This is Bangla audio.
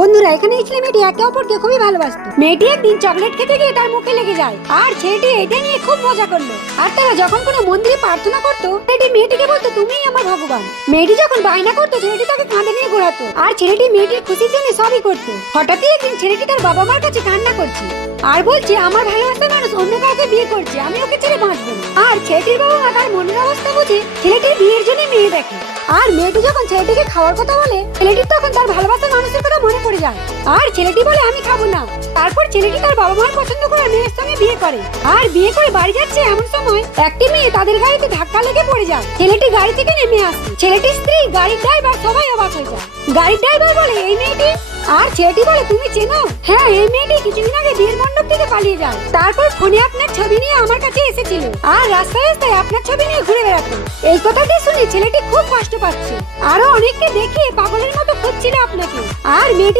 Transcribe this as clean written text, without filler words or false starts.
বন্ধুরা এখানে ছেলে মেয়েটি একে অপরকে খুবই ভালোবাসতো। মেয়েটি একদিন চকলেট খেতে গিয়ে তার মুখে লেগে যায় আর ছেলেটি এটা নিয়ে খুব মজা করলো। আর তারা যখন কোনো মন্দিরে প্রার্থনা করতো ছেলেটি মেয়েটিকে বলতো তুমিই আমার ভগবান। মেয়েটি যখন বায়না করতো ছেলেটি তাকে কাঁধে নিয়ে ঘোরাতো আর ছেলেটি মেয়েটির খুশির জন্য সবই করতো। হঠাৎই একদিন ছেলেটি তার বাবা মার কাছে কান্না করছে আর বলছে আমার ভালোবাসার মানুষ অন্য কাউকে বিয়ে করছে, আমি ওকে ছেড়ে বাঁচবো না। আর ছেলেটির বাবা মা তার মনের অবস্থা বুঝে ছেলেটির বিয়ের জন্য মেয়ে দেখে। আর মেয়েটি যখন ছেলেটিকে খাওয়ার কথা বলে ছেলেটির তখন তার ভালোবাসার মানুষের কথা মনে পড়ে যায় আর ছেলেটি বলে আমি খাবো না। তারপর ছেলেটি তার বাবা মার পছন্দ করা মেয়ের সঙ্গে বিয়ে করে আর বিয়ে করে বাড়ি যাচ্ছে এমন সময় একটি মেয়ে তাদের গাড়িতে ধাক্কা লেগে পড়ে যায়। ছেলেটি গাড়ি থেকে নেমে আসে, ছেলেটির স্ত্রী, গাড়ির ড্রাইভার সবাই অবাক হয়ে যায়। গাড়ির ড্রাইভার বলে এই মেয়েটি? আর ছেলেটি বলে তুমি চেনো? হ্যাঁ, এই মেয়েটি কিছুদিন আগে বিয়ের মণ্ডপ থেকে পালিয়ে যায়, তারপর ফোনে আপনার ছবি নিয়ে আমার কাছে এসেছিল আর রাস্তায় রাস্তায় আপনার ছবি নিয়ে ঘুরে বেড়াতো। এই কথাটি শুনে ছেলেটি খুব কষ্ট পাচ্ছে, আরো অনেককে দেখিয়ে পাগলের মতো খুঁজছিল আপনাকে। আর মেয়েটি